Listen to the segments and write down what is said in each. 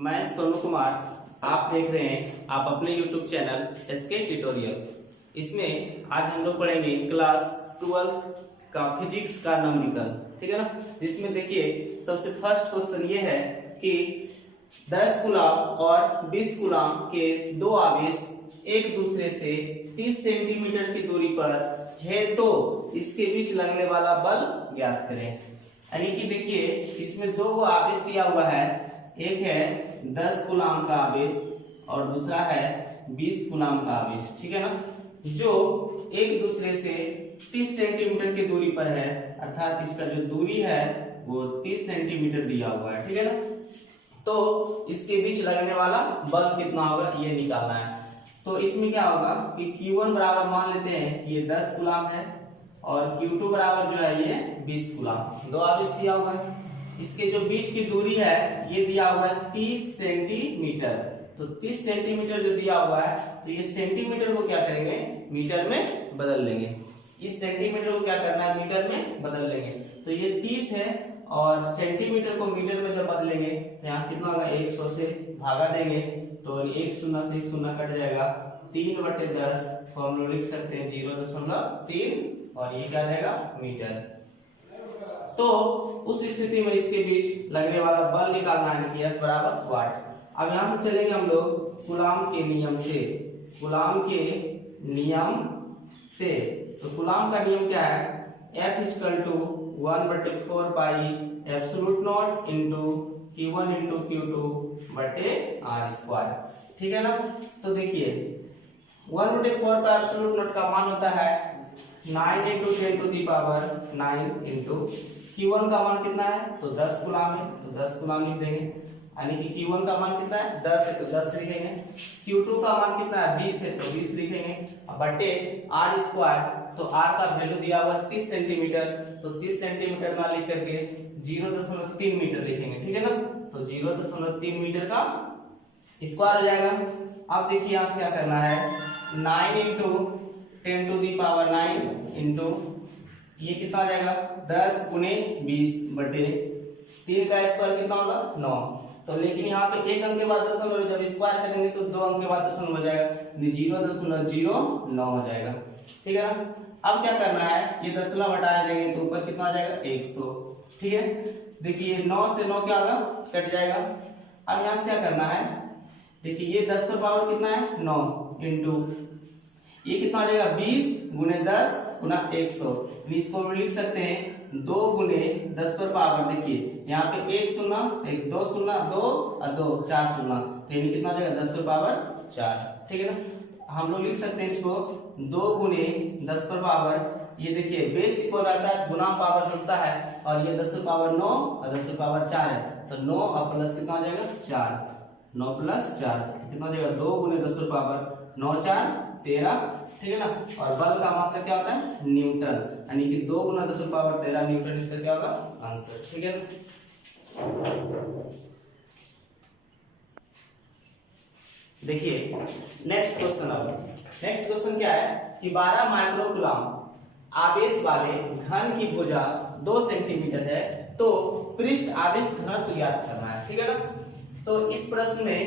मैं सोनू कुमार। आप देख रहे हैं आप अपने YouTube चैनल एसके ट्यूटोरियल। इसमें आज हम लोग पढ़ेंगे क्लास 12th का फिजिक्स का न्यूमेरिकल, ठीक है ना। जिसमें देखिए सबसे फर्स्ट क्वेश्चन ये है कि 10 कूलम और 20 कूलम के दो आवेश एक दूसरे से 30 सेंटीमीटर की दूरी पर है तो इसके बीच लगने वाला बल ज्ञात करें। यानी कि देखिए इसमें दो आवेश दिया हुआ है, एक है 10 कूलम का आवेश और दूसरा है 20 कूलम का आवेश, ठीक है ना, जो एक दूसरे से 30 सेंटीमीटर की दूरी पर है, अर्थात इसका जो दूरी है वो 30 सेंटीमीटर दिया हुआ है, ठीक है ना। तो इसके बीच लगने वाला बल कितना होगा ये निकालना है। तो इसमें क्या होगा कि Q1 बराबर मान लेते हैं कि ये 10 कूलम है और Q2 बराबर जो है ये 20 कूलम, दो आवेश दिया हुआ है। इसके जो बीच की दूरी है ये दिया हुआ है 30 सेंटीमीटर। तो 30 सेंटीमीटर जो दिया हुआ है तो ये सेंटीमीटर को क्या करेंगे मीटर में बदल लेंगे। इस सेंटीमीटर को क्या करना है मीटर में बदल लेंगे। तो ये 30 है और सेंटीमीटर को मीटर में जब बदलेंगे तो यहाँ कितना होगा 100 से भागा देंगे तो 1 शून्य से 1 शून्य कट जाएगा, 3/10 फॉर्मूला लिख सकते हैं 0.3 और ये क्या रहेगा मीटर। तो उस स्थिति में इसके बीच लगने वाला बल निकालना है कि F बराबर वाट। अब यहाँ से चलेंगे हम लोग कूलम के नियम से। कूलम के नियम से तो कूलम का नियम क्या है, F = 1/4 pi epsilon not into Q1 into Q2 बटे R², ठीक है ना। तो देखिए 1/4 का एप्सिलूट नॉट का मान होता है 9 × 10⁹ इंटू Q1 का मान कितना है तो 10 कूलम है तो 10 कूलम लिख देंगे, यानी कि Q1 का मान कितना है 10 है तो 10 लिखेंगे। Q2 का मान कितना है 20 है तो 20 लिखेंगे बटे R²। तो R का वैल्यू दिया हुआ 30 सेंटीमीटर, तो 30 सेंटीमीटर में लिख करके 0.3 मीटर लिखेंगे, ठीक है ना। तो 0.3 मीटर का स्क्वायर हो जाएगा। अब देखिए यहाँ से क्या करना है 9 × 10⁹ इंटू ये कितना आ जाएगा 10 × 20 बटे 3 का स्क्वायर कितना होगा 9। तो लेकिन यहाँ पे एक अंक के बाद दशमलव जब स्क्वायर करेंगे तो दो अंक के बाद दशमलव हो जाएगा, 0.09 हो जाएगा, ठीक है ना। अब क्या करना है ये दशमलव हटा देंगे तो ऊपर कितना आ जाएगा 100, ठीक है। देखिए 9 से 9 क्या होगा कट जाएगा। अब यहाँ से क्या करना है देखिए ये 10 पर पावर कितना है 9 इंटू ये कितना आ जाएगा 20 × 10 × 100। इसको हम लिख सकते हैं 2 × 10 पर पावर, देखिए यहाँ पे 1 शून्य 1 2 शून्य 2 और 2 4 शून्य, तो यानी कितना आ जाएगा 10 पर पावर 4, ठीक है ना। हम लोग लिख सकते हैं इसको 2 × 10 पर पावर, ये देखिए बेस इक्वल रहता है गुना पावर जुड़ता है और ये 10 पर पावर 9 और 10 पर पावर 4 है, तो 9 और प्लस कितना हो जाएगा 4, 9 + 4 कितना हो जाएगा 2 × 10 पर पावर 9 4 13, ठीक है ना। और बल का मतलब क्या होता है न्यूटन, यानी कि 2 × 10 पर पावर 13 न्यूटन इसका क्या होगा आंसर, ठीक है ना। देखिए नेक्स्ट क्वेश्चन। अब नेक्स्ट क्वेश्चन क्या है कि 12 माइक्रो कूलम आवेश वाले घन की भुजा 2 सेंटीमीटर है तो पृष्ठ आवेश घनत्व ज्ञात करना है, ठीक है ना। तो इस प्रश्न में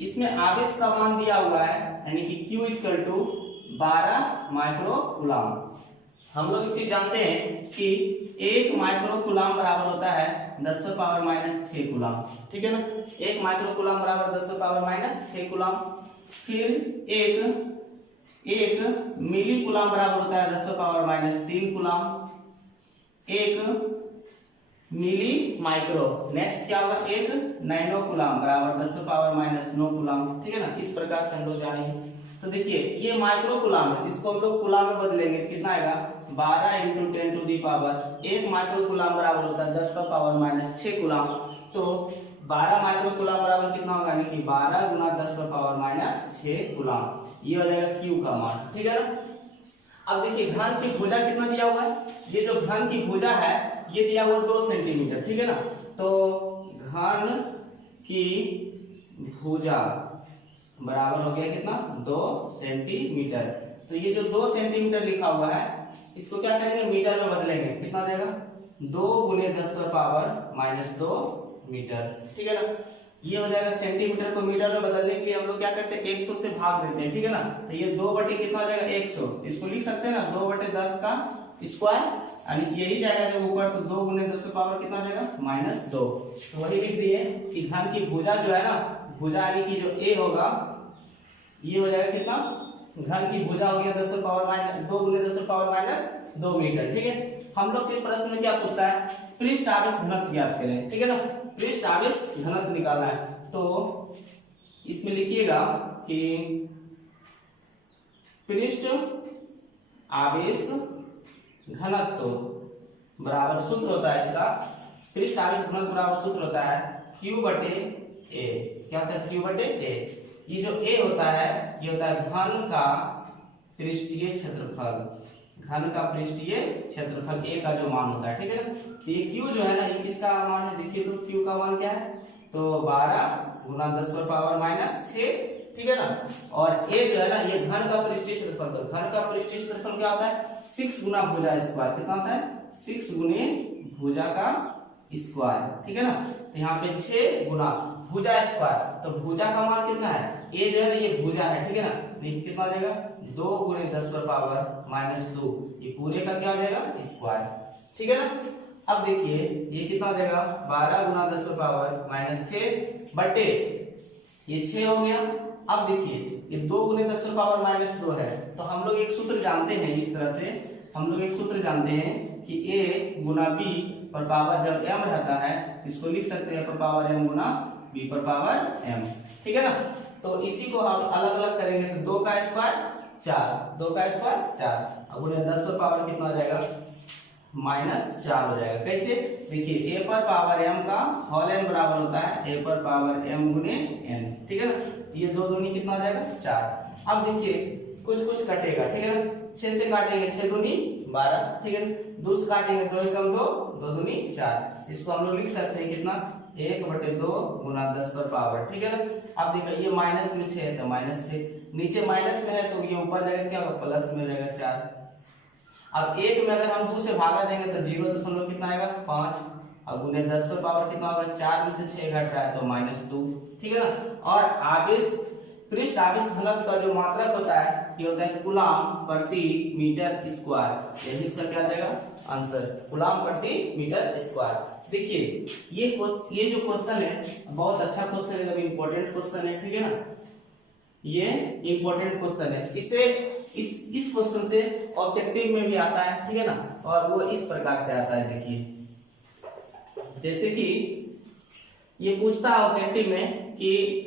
इसमें आवेश का मान दिया हुआ है यानी कि Q = 12 माइक्रो कूलम। हम लोग एक चीज जानते हैं कि 1 माइक्रो कूलम बराबर होता है 10 पर पावर -6 कूलम, ठीक है ना। 1 माइक्रो कूलम बराबर 10 पर पावर -6 कूलम। फिर एक मिली कूलम बराबर होता है 10 पर पावर -3 कूलम। एक मिली माइक्रो नेक्स्ट क्या होगा एक नैनो कूलम बराबर 10 पर पावर -9 कूलम, ठीक है ना। इस प्रकार से हम लोग जानेंगे। तो देखिए ये माइक्रो कूलम है, इसको हम लोग कूलम में बदलेंगे तो कितना आएगा 12 × 10⁻⁴। 1 माइक्रो कूलम बराबर होता है 10 पर पावर -6 कूलम। तो 12 माइक्रो कूलम बराबर कितना होगा यानी कि 12 × 10 पर पावर -6 कूलम, ये हो जाएगा Q का मान, ठीक है ना। अब देखिए घन की भुजा कितना दिया हुआ है, ये जो घन की भुजा है ये दिया हुआ 2 सेंटीमीटर, ठीक है ना। तो घन की भुजा बराबर हो गया कितना 2 सेंटीमीटर। तो ये जो 2 सेंटीमीटर लिखा हुआ है इसको क्या करेंगे मीटर में बदलेंगे, कितना देगा 2 × 10⁻² मीटर, ठीक है ना। ये हो जाएगा सेंटीमीटर को मीटर में बदलने के लिए हम लोग क्या करते हैं 100 से भाग देते हैं, ठीक है ना। तो ये 2 बटे कितना हो जाएगा 100, इसको लिख सकते हैं ना 2 बटे 10 का स्क्वायर, यानी कि यही जाएगा जब ऊपर तो 2 गुने 10 का पावर कितना हो जाएगा -2। तो वही लिख दिए कि घन की भुजा जो है ना, भुजा यानी कि जो ए होगा ये हो जाएगा कितना, घन की भुजा हो गया 10 का पावर -2 गुने 10 का पावर -2 मीटर, ठीक है। हम लोग के प्रश्न में क्या पूछता है, पृष्ठ आवेश घनत्व ज्ञात करें, ठीक है ना, पृष्ठ आवेश घनत्व निकालना है। तो इसमें लिखिएगा कि पृष्ठ आवेश घनत्व बराबर सूत्र होता है इसका, पृष्ठ आवेश घनत्व बराबर सूत्र होता है Q बटे A। क्या होता है Q बटे A। ये जो A होता है ये होता है घन का पृष्ठीय क्षेत्रफल, घन का पृष्ठीय क्षेत्रफल A का जो मान होता है, ठीक है ना। तो ये Q जो है ना, ये किसका मान है, देखिए तो Q का मान क्या है, तो 12 गुना 10 पर पावर -6, ठीक है ना। और A जो है ना ये घन का पृष्ठीय क्षेत्रफल, तो घन का पृष्ठीय क्षेत्रफल क्या होता है 6 गुना भुजा स्क्वायर, कितना होता है 6 गुने भुजा का स्क्वायर, ठीक है ना। तो यहाँ पे 6 गुना भुजा स्क्वायर, तो भुजा का मान कितना है, A जो है ना ये भुजा है, ठीक है ना। तो कितना हो जाएगा 2 गुने 10 पर पावर -2, ये पूरे का क्या हो जाएगा स्क्वायर, ठीक है ना। अब देखिए ये कितना हो जाएगा 12 गुना 10 पर पावर -6 बटे ये 6 हो गया। अब देखिए ये 2 गुने 10 पर पावर -2 है, तो हम लोग एक सूत्र जानते हैं, इस तरह से हम लोग एक सूत्र जानते हैं कि A गुना B पर पावर जब m रहता है इसको लिख सकते हैं पर पावर m गुना b पर पावर m, ठीक है ना। तो इसी को आप अलग अलग करेंगे तो 2 का स्क्वायर 4, 2 का स्क्वायर 4, अब गुने 10 पर पावर कितना हो जाएगा -4 हो जाएगा। कैसे, देखिए a पर पावर m का होल n बराबर होता है a पर पावर m गुने n, ठीक है ना। ये 2 दूनी कितना हो जाएगा 4। अब देखिए कुछ कुछ कटेगा, ठीक है ना, 6 से काटेंगे 6 दूनी 12, ठीक है ना, 2 से काटेंगे 2 एकम 2, 2 दूनी 4, इसको हम लोग लिख सकते हैं कितना 1 बटे 2 गुना 10 पर पावर, ठीक है ना। अब देखो ये माइनस में 6 है तो -6, नीचे माइनस में है तो ये ऊपर जाएगा क्या होगा प्लस में जाएगा 4। अब 1 में अगर हम 2 से भागा देंगे तो 0 दशमलव कितना आएगा 5, अब गुने 10 पर पावर कितना होगा 4 में से 6 घट रहा है तो -2, ठीक है ना। और आवेश पृष्ठ आवेश घनत्व का जो मात्रक होता है ये होता है कूलम प्रति मीटर स्क्वायर, यही इसका क्या आ जाएगा आंसर, कूलम प्रति मीटर स्क्वायर। देखिए ये जो क्वेश्चन है बहुत अच्छा क्वेश्चन है, इंपॉर्टेंट क्वेश्चन है, ठीक है ना, ये इंपॉर्टेंट क्वेश्चन है। इसे इस क्वेश्चन से ऑब्जेक्टिव में भी आता है, ठीक है ना, और वो इस प्रकार से आता है। देखिए जैसे कि ये पूछता है ऑब्जेक्टिव में कि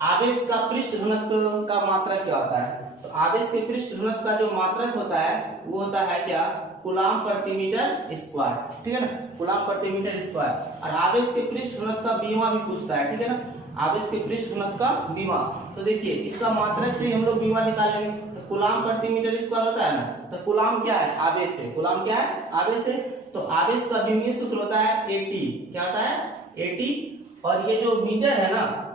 आवेश का पृष्ठ घनत्व का मात्रक क्या होता है, तो आवेश के पृष्ठ घनत्व का जो मात्रक होता है वो होता है क्या कूलम प्रति मीटर स्क्वायर, ठीक है ना, कूलम प्रति मीटर स्क्वायर। और आवेश के पृष्ठ घनत्व का बीमा भी पूछता है, ठीक है ना, आवेश के पृष्ठ घनत्व का बीमा। तो देखिए इसका मात्रक से हम लोग बीमा निकालेंगे, तो कूलम प्रति मीटर स्क्वायर होता है ना, तो कूलम क्या है आवेश है, कूलम क्या है आवेश है, तो आवेश का बीमीय सूत्र होता है AT, क्या होता है AT। और ये जो मीटर है ना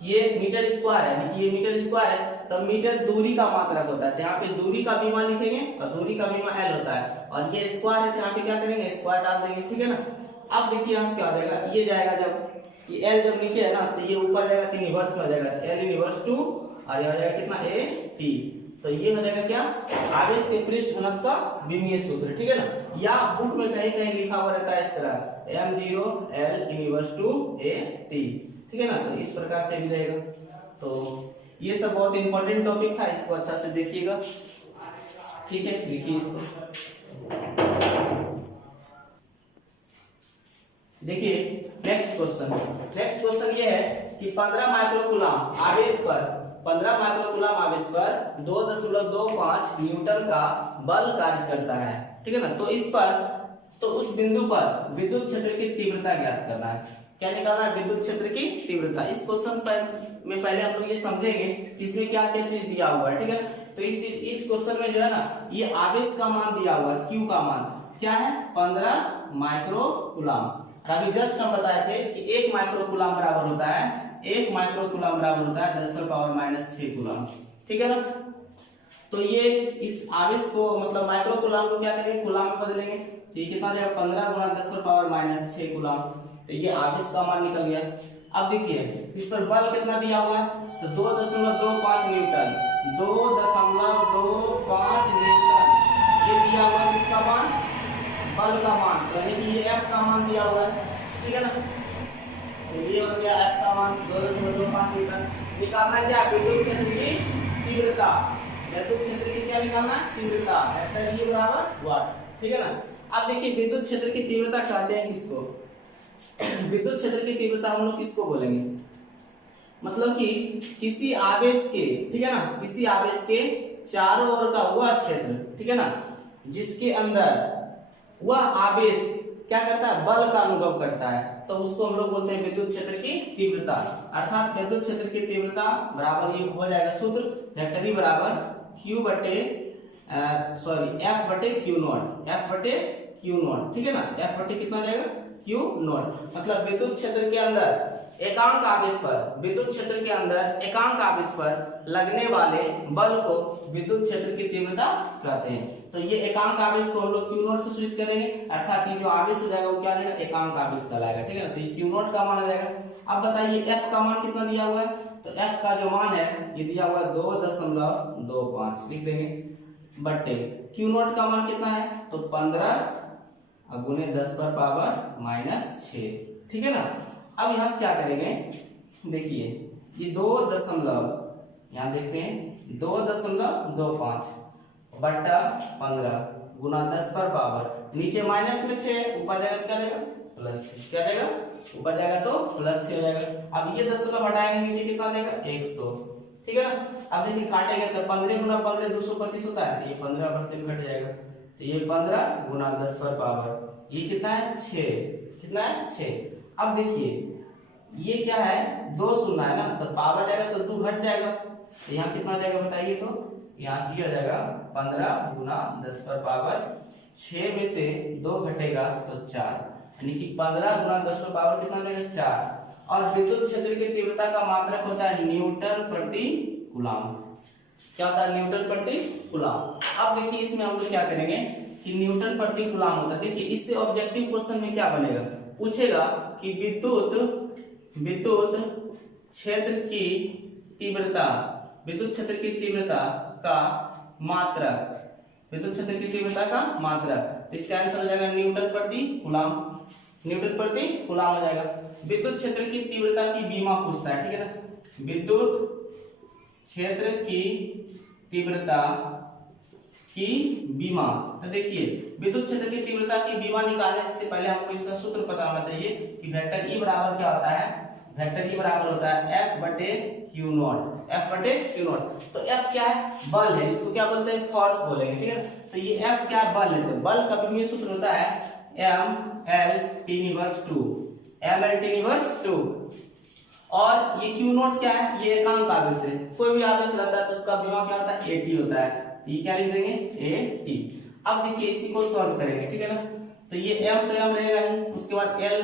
ये मीटर स्क्वायर है, यानी कि ये मीटर स्क्वायर है, तो मीटर दूरी का मात्रक होता है, तो यहाँ पे दूरी का बीमा लिखेंगे और दूरी का बीमा L होता है, और ये स्क्वायर है तो यहाँ पे क्या करेंगे स्क्वायर डाल देंगे, ठीक है ना। अब देखिए यहाँ से क्या हो जाएगा, ये जाएगा जब ये L जब नीचे है ना तो ये ऊपर जाएगा तो इनवर्स में हो जाएगा, तो L इनवर्स 2 और ये हो जाएगा कितना AT, तो ये हो जाएगा क्या आवेश के पृष्ठ घनत्व का बीमीय सूत्र, ठीक है ना। या बुक में कहीं कहीं लिखा हुआ रहता है इस तरह m0 L इनवर्स 2 AT, ठीक है ना, तो इस प्रकार से भी रहेगा। तो ये सब बहुत इंपॉर्टेंट टॉपिक था, इसको अच्छा से देखिएगा, ठीक है, लिखिए इसको। देखिए नेक्स्ट क्वेश्चन ये है कि 15 माइक्रोकूलम आवेश पर 2.25 न्यूटन का बल कार्य करता है, ठीक है ना। तो इस पर तो उस बिंदु पर विद्युत क्षेत्र की तीव्रता ज्ञात करना है, क्या निकालना है विद्युत क्षेत्र की तीव्रता। इस क्वेश्चन में पहले हम लोग ये समझेंगे कि इसमें क्या क्या चीज दिया हुआ है, ठीक है। तो इस क्वेश्चन में जो है ना ये आवेश का मान दिया हुआ है, Q का मान क्या है 15 माइक्रोकूलम। अभी जस्ट हम बताए थे कि 1 माइक्रोकूलम बराबर होता है 10 पर पावर -6 कूलम, ठीक है ना। तो ये इस आवेश को मतलब माइक्रोकूलम को क्या करेंगे कूलम में बदलेंगे, तो ये कितना जाएगा 15 गुना 10 पर पावर -6 कूलम, तो ये आवेश का मान निकल गया। अब देखिए इस पर बल कितना दिया हुआ है, तो 2.25 न्यूटन, 2.25 न्यूटन ये दिया हुआ है। किसका मान? बल का मान, यानी कि ये F का मान दिया हुआ है, ठीक है ना। तो ये हो गया F का मान 2.25 न्यूटन। निकालना क्या? विद्युत क्षेत्र की तीव्रता। विद्युत क्षेत्र की क्या निकालना? तीव्रता। वेक्टर E बराबर वाट, ठीक है ना। अब देखिए विद्युत क्षेत्र की तीव्रता कहते हैं किसको? विद्युत क्षेत्र की तीव्रता हम लोग किसको बोलेंगे? मतलब कि किसी आवेश के, ठीक है ना, किसी आवेश के चारों ओर का वह क्षेत्र, ठीक है ना, जिसके अंदर वह आवेश क्या करता है? बल का अनुभव करता है, तो उसको हम लोग बोलते हैं विद्युत क्षेत्र की तीव्रता। अर्थात विद्युत क्षेत्र की तीव्रता बराबर ये हो जाएगा सूत्र वेक्टर E बराबर F बटे Q नॉट, ठीक है ना। F बटे कितना जाएगा? Q not. मतलब विद्युत क्षेत्र के अंदर एकांक आवेश पर, विद्युत क्षेत्र के अंदर एकांक आवेश पर लगने वाले बल को विद्युत क्षेत्र की तीव्रता कहते हैं। तो ये एकांक आवेश को हम लोग Q नॉट से सूचित करेंगे, अर्थात ये जो आवेश हो जाएगा वो क्या जाएगा? एकांक आवेश कहलाएगा, ठीक है ना। तो ये Q नॉट का मान आ जाएगा। अब बताइए F का मान कितना दिया हुआ है? तो F का जो मान है ये दिया हुआ है 2.25, लिख देंगे, बटे Q नॉट का मान कितना है? तो 15 गुने 10⁻⁻6, ठीक है ना। अब यहाँ से क्या करेंगे? देखिए ये 2 दशमलव, यहाँ देखते हैं 2.25 बटा 15 गुना 10⁻, नीचे माइनस में 6, ऊपर जाएगा क्या जाएगा? प्लस, क्या जाएगा? ऊपर जाएगा तो प्लस से हो जाएगा। अब ये दशमलव हटाएंगे, नीचे कितना देगा? 100, ठीक है ना। अब देखिए काटेंगे तो 15 गुना 15 225 होता है, तो ये 15 बर्तन घट जाएगा, तो ये 15 गुना 10⁻, ये कितना है? 6, कितना है? 6। अब देखिए ये क्या है? 2 शून्य है ना, तो पावर जाएगा तो 2 घट जाएगा, तो यहाँ कितना जाएगा बताइए? तो यहाँ से हो जाएगा 15 गुना 10⁻6 में से 2 घटेगा तो 4, यानी कि 15 गुना 10⁻, कितना जाएगा? 4। और विद्युत क्षेत्र की तीव्रता का मात्रक होता है न्यूटन प्रति कूलम। क्या होता है? न्यूटन प्रति कूलम। अब देखिए इसमें हम लोग क्या करेंगे कि न्यूटन प्रति कूलम होता है। देखिए इससे ऑब्जेक्टिव क्वेश्चन में क्या बनेगा? पूछेगा कि विद्युत क्षेत्र की तीव्रता, विद्युत क्षेत्र की तीव्रता का मात्रक, विद्युत क्षेत्र की तीव्रता का मात्रक, तो इसका आंसर हो जाएगा न्यूटन प्रति कूलम, न्यूटन प्रति कूलम हो जाएगा। विद्युत क्षेत्र की तीव्रता की बीमा पूछता है, ठीक है ना। विद्युत क्षेत्र की तीव्रता की बीमा, तो देखिए विद्युत क्षेत्र की तीव्रता की बीमा निकालने से पहले हमको इसका सूत्र पता होना चाहिए कि वेक्टर E बराबर क्या होता है? वेक्टर E बराबर होता है F बटे Q नॉट, F बटे Q नॉट। तो F क्या है? बल है, इसको क्या बोलते हैं? फोर्स बोलेंगे, ठीक है। तो ये F क्या है? बल है। तो बल का बीमीय सूत्र होता है mL/T⁻², mL/T⁻²। और ये Q नॉट क्या है? ये एकांक आवेश है, कोई भी आवेश रहता है तो उसका बीमा क्या होता है? AT होता है, ये क्या लिख देंगे? AT। अब देखिए इसी को सॉल्व करेंगे, ठीक है ना। तो ये m तो m रहेगा ही, उसके बाद l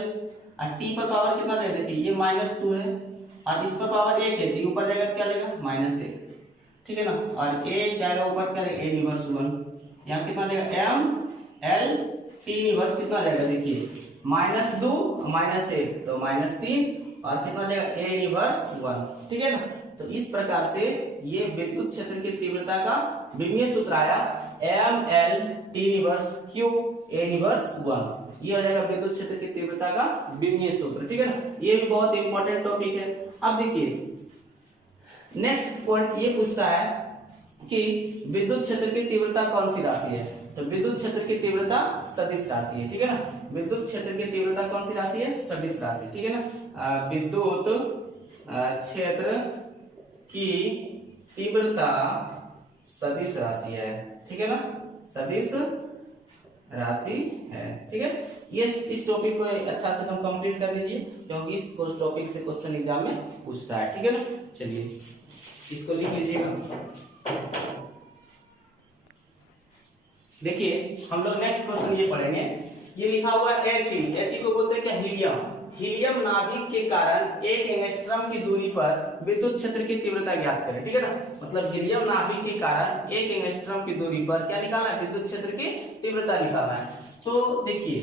और t पर पावर कितना दे? देखिए ये -2 है और इस पर पावर 1 है, तो ऊपर जाएगा क्या देगा? -1, ठीक है ना। और a जाएगा ऊपर क्या देगा? A−1, यहाँ कितना देगा? m l t−1 कितना जाएगा? देखिए -2 -1 तो -3 और कितना जाएगा? A−1, ठीक है ना। तो इस प्रकार से ये विद्युत क्षेत्र की तीव्रता का विमीय सूत्र आया mL/T⁻³ A−1, ये हो जाएगा विद्युत क्षेत्र की तीव्रता का विमीय सूत्र, ठीक है ना। ये भी बहुत इंपॉर्टेंट टॉपिक है। अब देखिए नेक्स्ट पॉइंट ये पूछता है कि विद्युत क्षेत्र की तीव्रता कौन सी राशि है? तो विद्युत क्षेत्र की तीव्रता सदिश राशि है, ठीक है ना। विद्युत क्षेत्र की तीव्रता कौन सी राशि है? सदिश राशि, ठीक है ना। विद्युत क्षेत्र की तीव्रता सदिश राशि है, ठीक है ना, सदिश राशि है, ठीक है। ये इस टॉपिक को अच्छा से तुम कंप्लीट कर लीजिए, क्योंकि इस टॉपिक से क्वेश्चन एग्जाम में पूछता है, ठीक है ना। चलिए इसको लिख लीजिएगा। देखिए हम लोग नेक्स्ट क्वेश्चन ये पढ़ेंगे। ये लिखा हुआ है He को बोलते हैं क्या? हीलियम। हीलियम नाभिक के कारण 1 एंगस्ट्रॉम की दूरी पर विद्युत क्षेत्र की तीव्रता ज्ञात करें, ठीक है ना। मतलब हीलियम नाभिक के कारण 1 एंगस्ट्रॉम की दूरी पर क्या निकालना है? विद्युत क्षेत्र की तीव्रता निकालना है। तो देखिए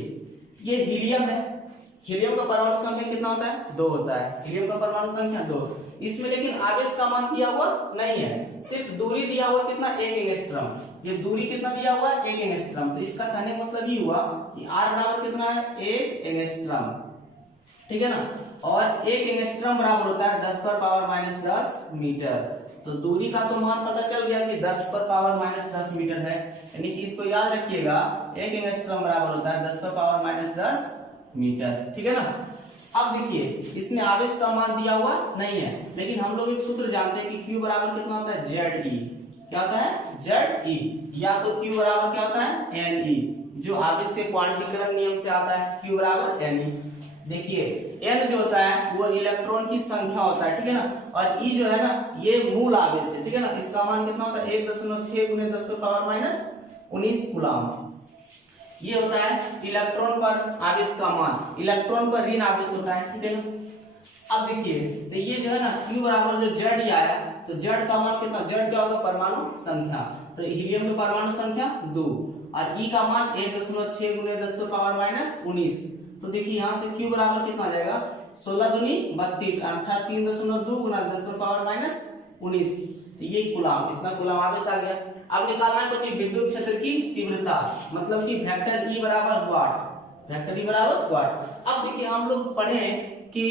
ये हीलियम है, हीलियम का परमाणु संख्या कितना होता है? 2 होता है। हीलियम का परमाणु संख्या 2। इसमें लेकिन आवेश का मान दिया हुआ नहीं है, सिर्फ दूरी दिया हुआ कितना? 1 एंगस्ट्रॉम। ये दूरी कितना दिया हुआ है? 1 एंगस्ट्रॉम। तो इसका कहने का मतलब ये हुआ कि r बराबर कितना है? 1 एंगस्ट्रॉम, ठीक है ना। और 1 एंगस्ट्रॉम बराबर होता है 10 पर पावर माइनस 10 मीटर। तो दूरी का तो मान पता चल गया कि 10 पर पावर माइनस 10 मीटर है, यानी कि इसको याद रखिएगा 1 एंगस्ट्रॉम बराबर होता है 10 पर पावर माइनस 10 मीटर, ठीक है ना। अब देखिए इसमें आवेश का मान दिया हुआ नहीं है, लेकिन हम लोग एक सूत्र जानते हैं कि Q बराबर कितना होता है? ZE। क्या होता है? ZE। या तो Q बराबर क्या होता है? NE, जो आवेश के क्वांटीकरण नियम से आता है। Q बराबर NE। देखिए N जो होता है वो इलेक्ट्रॉन की संख्या होता है, ठीक है ना। और E जो है ना ये मूल आवेश है, ठीक है ना। इसका मान कितना होता है? 1.6 × 10 पावर माइनस 19 कूलम। ये होता है इलेक्ट्रॉन पर आवेश का मान। इलेक्ट्रॉन पर ऋण आवेश होता है, ठीक है ना। अब देखिए तो ये जो है ना Q बराबर जो Z आया, तो Z का मान कितना? Z क्या होगा? परमाणु संख्या। तो हीलियम में परमाणु संख्या 2 और E का मान 1.6 × 10 पावर माइनस 19। तो देखिए यहाँ से Q बराबर कितना आ जाएगा? 16 दूनी 32 अर्थात 3.2 × 10 पावर माइनस 19। तो ये कूलम, इतना कूलम आवेश आ गया। अब निकालना है कुछ विद्युत क्षेत्र की तीव्रता, मतलब कि वेक्टर E बराबर वाट। वेक्टर E बराबर वाट। अब देखिए हम लोग पढ़े कि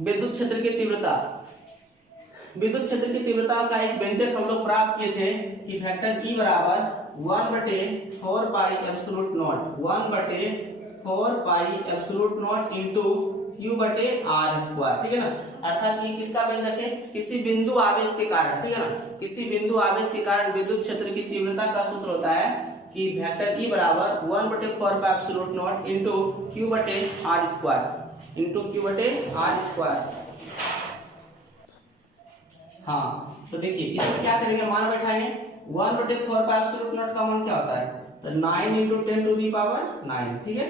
विद्युत क्षेत्र की तीव्रता, विद्युत क्षेत्र की तीव्रता का एक व्यंजक हम लोग प्राप्त किए थे कि वेक्टर E बराबर 1/4 pi epsilon naught, 1/4 pi epsilon naught into Q/r², ठीक है ना। अर्थात ये किसका व्यंजक है? किसी बिंदु आवेश के कारण, ठीक है ना। किसी बिंदु आवेश के कारण विद्युत क्षेत्र की तीव्रता का सूत्र होता है कि वेक्टर E बराबर 1/4 pi epsilon naught into Q/r²। हाँ तो देखिए इसमें क्या करेंगे? मान बैठाएंगे। 1/4 पाई एप्सिलूट नॉट का मान क्या होता है? तो 9 × 10⁹, ठीक है।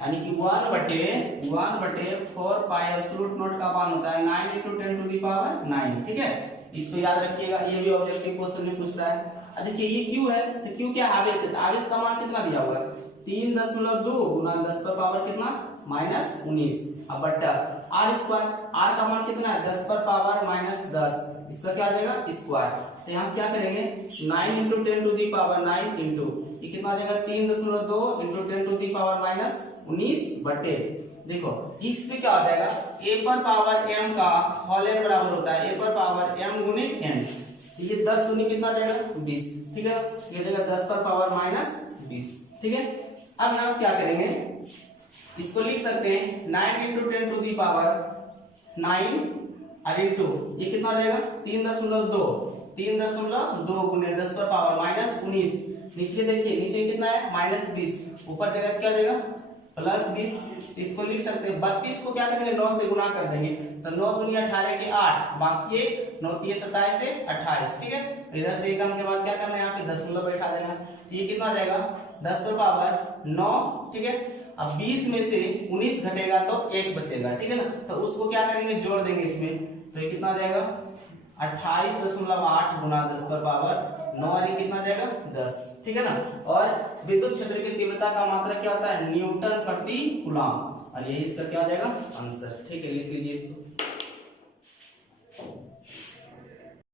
यानी कि 1/4 पाई एप्सिलूट नॉट का मान होता है 9 × 10⁹, ठीक है। इसको याद रखिएगा, ये भी ऑब्जेक्टिव क्वेश्चन में पूछता है। अब देखिए ये Q है, तो Q क्या आवेश है? तो आवेश का मान कितना दिया हुआ है? 3.2 × 10 पर पावर कितना? माइनस 19। अब बट्टा r², r का मान कितना है? 10 पर पावर माइनस 10, इसका क्या आ जाएगा? स्क्वायर। तो यहाँ से क्या करेंगे? 9 × 10⁹ इंटू ये कितना आ जाएगा? 3.2 × 10⁻⁻19 बटे, देखो x पे क्या हो जाएगा? a पर पावर m का होल n बराबर होता है a पर पावर m × n। ये 10 दूनी कितना जाएगा? 20, ठीक है। ये जाएगा 10 पर पावर माइनस 20, ठीक है। अब यहाँ से क्या करेंगे? इसको लिख सकते हैं 9 × 10⁹ और इंटू ये कितना आ जाएगा? 3.2 × 10 पर पावर माइनस 19। नीचे देखिए नीचे कितना है? माइनस 20, ऊपर जगह क्या जाएगा? प्लस 20। इसको लिख सकते हैं 32 को क्या करेंगे? 9 से गुना कर देंगे, तो 9 × 18 के 8, बाकी 9 × 27 से 28, ठीक है। इधर से एकम के बाद क्या करना है? यहाँ पे दशमलव बैठा देना। ये कितना आ जाएगा? 10 पर पावर 9, ठीक है। अब 20 में से 19 घटेगा तो 1 बचेगा, ठीक है ना। तो उसको क्या करेंगे? जोड़ देंगे इसमें, तो ये कितना आ जाएगा? 28.8 × 10 पर पावर 9 और ये कितना जाएगा? 10, ठीक है ना। और विद्युत क्षेत्र की तीव्रता का मात्रक क्या होता है? न्यूटन प्रति कूलम, और यही इसका क्या हो जाएगा? आंसर, ठीक है। लिख लीजिए इसको।